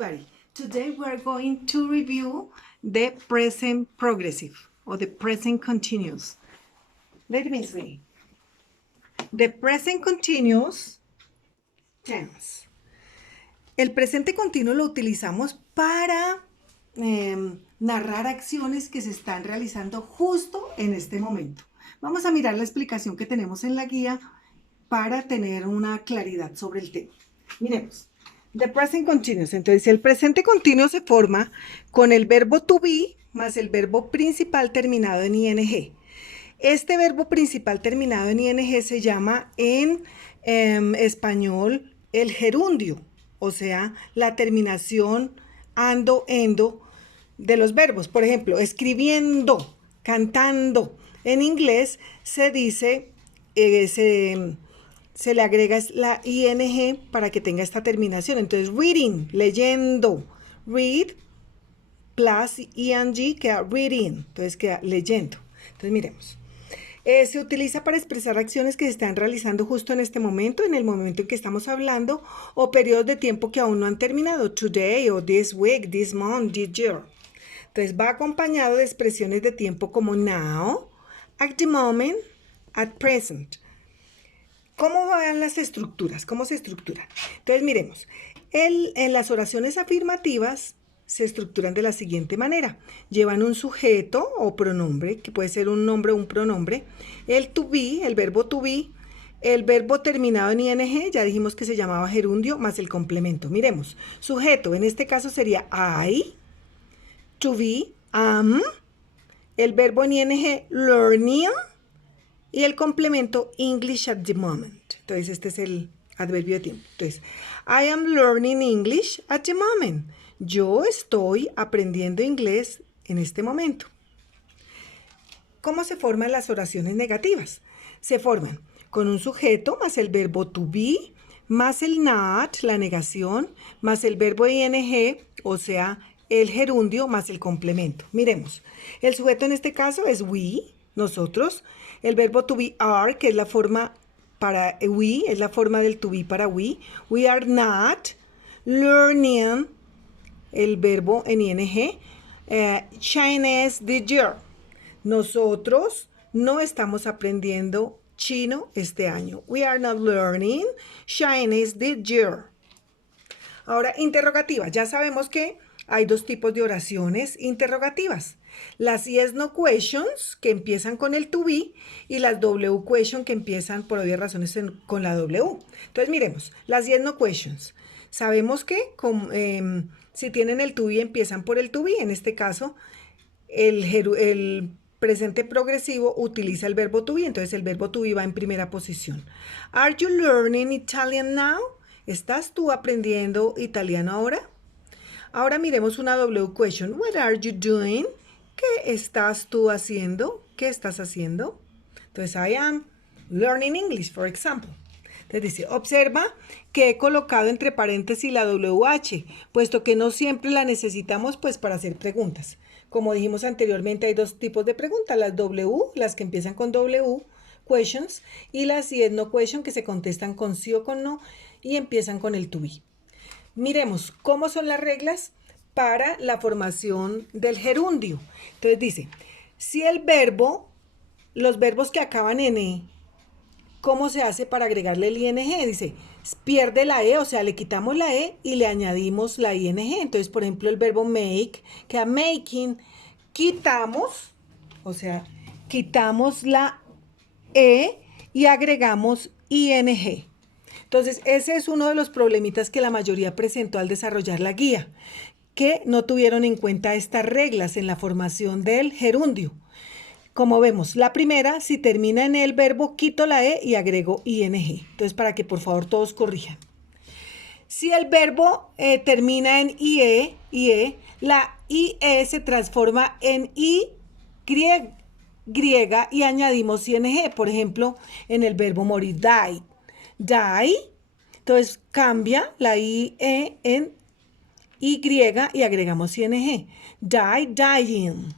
Everybody, today we are going to review the present progressive or the present continuous. Let me see. The present continuous tense. El presente continuo lo utilizamos para narrar acciones que se están realizando justo en este momento. Vamos a mirar la explicación que tenemos en la guía para tener una claridad sobre el tema. Miremos. The present continuous. Entonces, el presente continuo se forma con el verbo to be más el verbo principal terminado en ing. Este verbo principal terminado en ing se llama en español el gerundio, o sea, la terminación ando, endo de los verbos. Por ejemplo, escribiendo, cantando. En inglés se dice, se le agrega la ing para que tenga esta terminación. Entonces, reading, leyendo, read, plus ing queda reading, entonces queda leyendo. Entonces, miremos. Se utiliza para expresar acciones que se están realizando justo en este momento, en el momento en que estamos hablando, o periodos de tiempo que aún no han terminado, today, o this week, this month, this year. Entonces, va acompañado de expresiones de tiempo como now, at the moment, at present. ¿Cómo van las estructuras? ¿Cómo se estructuran? Entonces, miremos. En las oraciones afirmativas se estructuran de la siguiente manera. Llevan un sujeto o pronombre, que puede ser un nombre o un pronombre, el to be, el verbo to be, el verbo terminado en ing, ya dijimos que se llamaba gerundio, más el complemento. Miremos. Sujeto, en este caso sería I, to be, am, el verbo en ing, learning, y el complemento English at the moment. Entonces, este es el adverbio de tiempo. Entonces, I am learning English at the moment. Yo estoy aprendiendo inglés en este momento. ¿Cómo se forman las oraciones negativas? Se forman con un sujeto más el verbo to be, más el not, la negación, más el verbo ing, o sea, el gerundio, más el complemento. Miremos. El sujeto en este caso es we, nosotros. El verbo to be are, que es la forma para we, es la forma del to be para we. We are not learning, el verbo en ing, Chinese this year. Nosotros no estamos aprendiendo chino este año. We are not learning Chinese this year. Ahora, interrogativa. Ya sabemos que hay dos tipos de oraciones interrogativas. Las yes no questions, que empiezan con el to be, y las w question, que empiezan por obvias razones con la w. Entonces, miremos, las yes no questions. Sabemos que si tienen el to be, empiezan por el to be. En este caso, el presente progresivo utiliza el verbo to be, entonces el verbo to be va en primera posición. Are you learning Italian now? ¿Estás tú aprendiendo italiano ahora? Ahora miremos una W question. What are you doing? ¿Qué estás tú haciendo? ¿Qué estás haciendo? Entonces, I am learning English, for example. Entonces dice, observa que he colocado entre paréntesis la WH, puesto que no siempre la necesitamos pues para hacer preguntas. Como dijimos anteriormente, hay dos tipos de preguntas, las W, las que empiezan con W, questions, y las yes, no question, que se contestan con sí o con no, y empiezan con el to be. Miremos cómo son las reglas para la formación del gerundio. Entonces dice, si el verbo, los verbos que acaban en E, ¿cómo se hace para agregarle el ing? Dice, pierde la E, o sea, le quitamos la E y le añadimos la ing. Entonces, por ejemplo, el verbo make, queda making, quitamos, o sea, quitamos la E y agregamos ing. Entonces, ese es uno de los problemitas que la mayoría presentó al desarrollar la guía, que no tuvieron en cuenta estas reglas en la formación del gerundio. Como vemos, la primera, si termina en el verbo, quito la E y agrego ing. Entonces, para que por favor todos corrijan. Si el verbo termina en ie, la IE se transforma en I griega y añadimos ing. Por ejemplo, en el verbo morir, die. Die, entonces cambia la IE en Y y agregamos ing. Die, dying.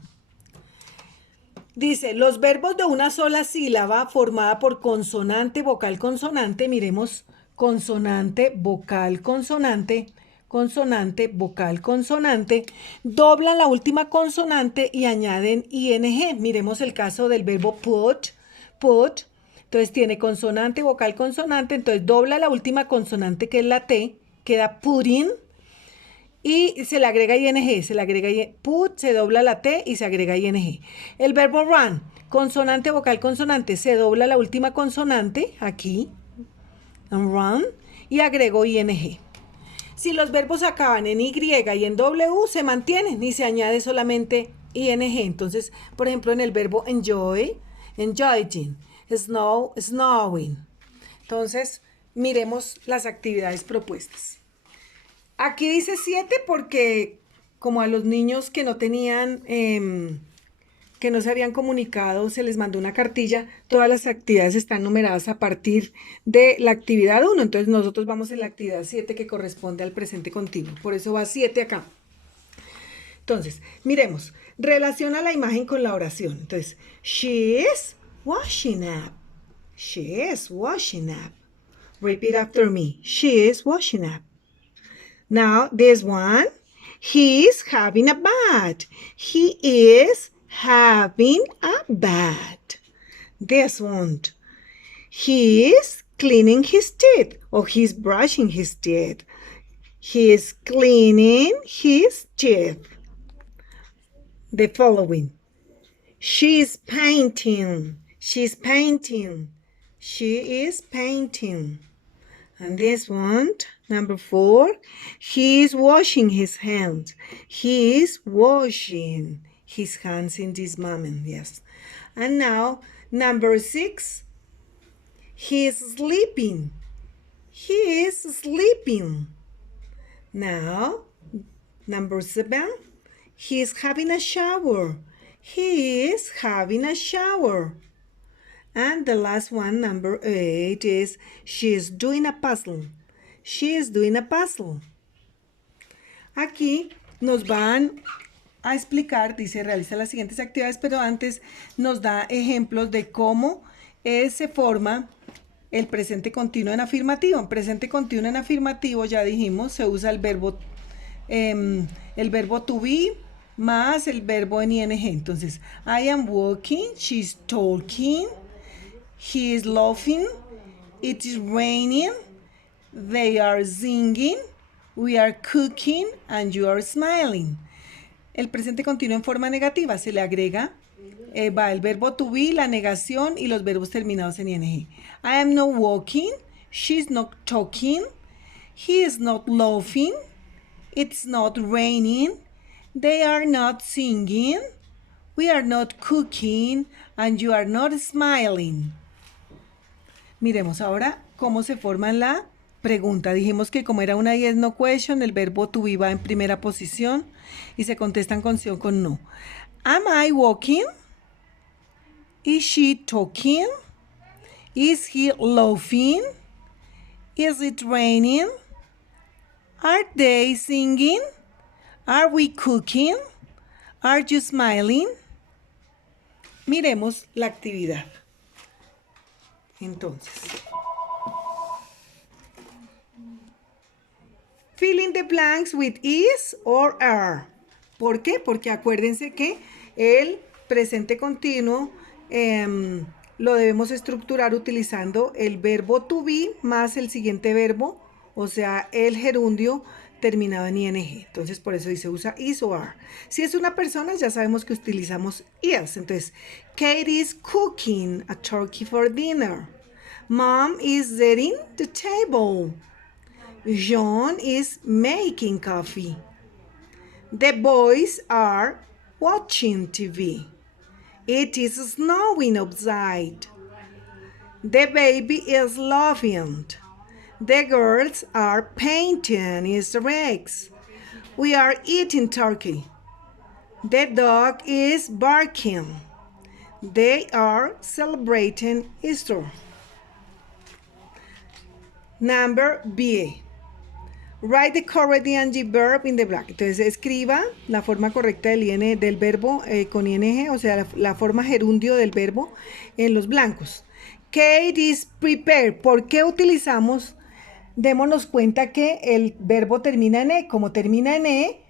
Dice, los verbos de una sola sílaba formada por consonante, vocal, consonante, miremos, consonante, vocal, consonante, consonante, vocal, consonante, doblan la última consonante y añaden ing. Miremos el caso del verbo put, put. Entonces tiene consonante, vocal, consonante, entonces dobla la última consonante que es la T, queda putting, y se le agrega ing, se le agrega put, se dobla la T y se agrega ing. El verbo run, consonante, vocal, consonante, se dobla la última consonante, aquí, run, y agrego ing. Si los verbos acaban en Y y en W, se mantienen y se añade solamente ing. Entonces, por ejemplo, en el verbo enjoy, enjoying, snow, snowing. Entonces, miremos las actividades propuestas. Aquí dice 7 porque como a los niños que no tenían, que no se habían comunicado, se les mandó una cartilla, todas las actividades están numeradas a partir de la actividad 1. Entonces nosotros vamos en la actividad 7 que corresponde al presente continuo. Por eso va 7 acá. Entonces, miremos, relaciona la imagen con la oración. Entonces, she is washing up. She is washing up. Repeat after me. She is washing up. Now, this one, he is having a bath. He is having a bath. This one, he is cleaning his teeth, or he's brushing his teeth. He is cleaning his teeth. The following, she is painting. She's painting. She is painting. And this one, number 4, he is washing his hands. He is washing his hands in this moment, yes. And now, number 6, he is sleeping. He is sleeping. Now, number 7, he is having a shower. He is having a shower. And the last one, number 8, is she is doing a puzzle. She is doing a puzzle. Aquí nos van a explicar, dice, realiza las siguientes actividades, pero antes nos da ejemplos de cómo se forma el presente continuo en afirmativo. En presente continuo en afirmativo, ya dijimos, se usa el verbo to be más el verbo en ing. Entonces, I am walking, she's talking, he is laughing, it is raining, they are singing, we are cooking, and you are smiling. El presente continuo en forma negativa se le agrega, va el verbo to be, la negación y los verbos terminados en ing. I am not walking, she's not talking, he is not laughing, it's not raining, they are not singing, we are not cooking, and you are not smiling. Miremos ahora cómo se forma la pregunta. Dijimos que como era una yes no question, el verbo to be va en primera posición y se contestan con sí o con no. Am I walking? Is she talking? Is he laughing? Is it raining? Are they singing? Are we cooking? Are you smiling? Miremos la actividad. Entonces, fill in the blanks with is or are. ¿Por qué? Porque acuérdense que el presente continuo lo debemos estructurar utilizando el verbo to be más el siguiente verbo, o sea, el gerundio terminado en ing. Entonces, por eso dice usa is o are. Si es una persona, ya sabemos que utilizamos is. Entonces, Kate is cooking a turkey for dinner. Mom is setting the table. John is making coffee. The boys are watching TV. It is snowing outside. The baby is laughing. The girls are painting Easter eggs. We are eating turkey. The dog is barking. They are celebrating Easter. Number B. Write the correct ing verb in the blank. Entonces escriba la forma correcta del verbo con ing, o sea, la forma gerundio del verbo en los blancos. Kate is prepared. ¿Por qué utilizamos démonos cuenta que el verbo termina en E. Como termina en E,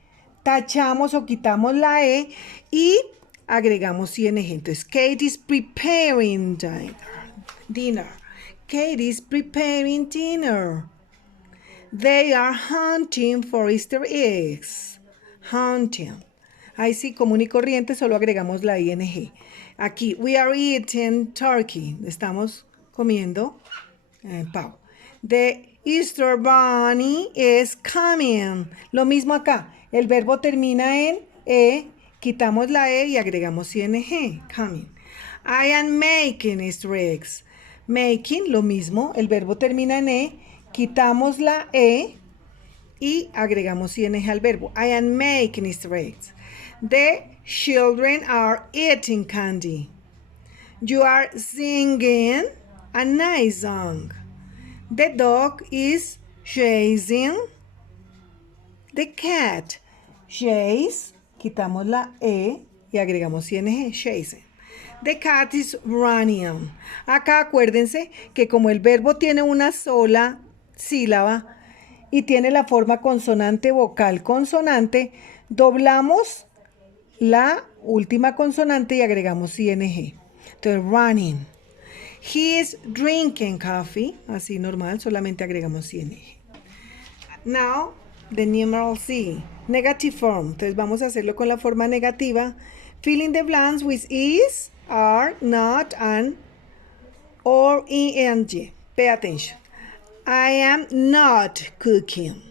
tachamos o quitamos la E y agregamos ing. Entonces, Kate is preparing dinner. Kate is preparing dinner. They are hunting for Easter eggs. Hunting. Ahí sí, común y corriente, solo agregamos la ing. Aquí, we are eating turkey. Estamos comiendo pavo. The Easter bunny is coming. Lo mismo acá. El verbo termina en E, quitamos la E y agregamos ing. Coming. I am making Easter eggs. Making, lo mismo. El verbo termina en E, quitamos la E y agregamos ing al verbo. I am making Easter eggs. The children are eating candy. You are singing a nice song. The dog is chasing the cat. Chase, quitamos la E y agregamos ing, chasing. The cat is running. Acá acuérdense que como el verbo tiene una sola sílaba y tiene la forma consonante, vocal, consonante, doblamos la última consonante y agregamos ing. Entonces, running. He is drinking coffee. Así normal, solamente agregamos ing. Now, the numeral C. Negative form. Entonces, vamos a hacerlo con la forma negativa. Fill in the blanks with is, are, not, and, or ing. Pay attention. I am not cooking.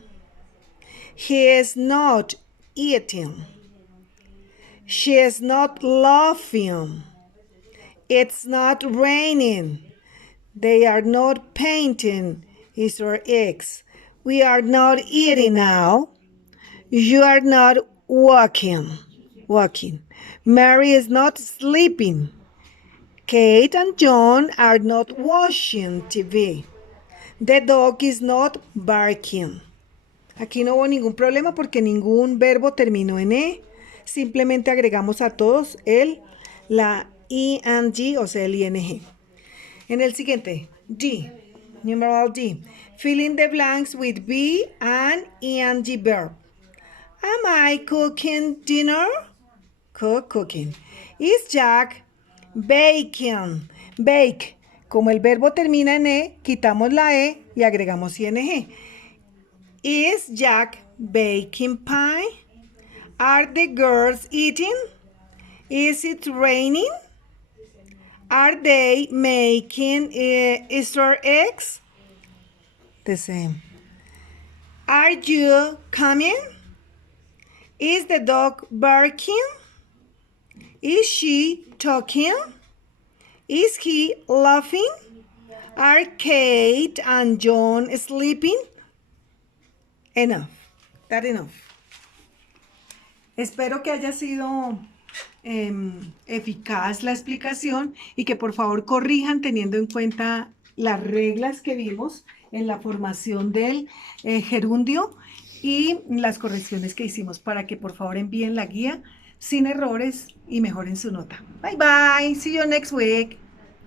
He is not eating. She is not laughing. It's not raining. They are not painting Easter eggs. We are not eating now. You are not walking. Mary is not sleeping. Kate and John are not watching TV. The dog is not barking. Aquí no hubo ningún problema porque ningún verbo terminó en E. Simplemente agregamos a todos la ing, o sea, el ing. En el siguiente, D, numeral D. Fill in the blanks with be and ing verb. Am I cooking dinner? Cooking. Is Jack baking? Bake. Como el verbo termina en E, quitamos la E y agregamos ing. Is Jack baking pie? Are the girls eating? Is it raining? Are they making Easter eggs? The same. Are you coming? Is the dog barking? Is she talking? Is he laughing? Are Kate and John sleeping? Enough. That enough. Espero que haya sido eficaz la explicación y que por favor corrijan teniendo en cuenta las reglas que vimos en la formación del gerundio y las correcciones que hicimos para que por favor envíen la guía sin errores y mejoren su nota. Bye bye. See you next week.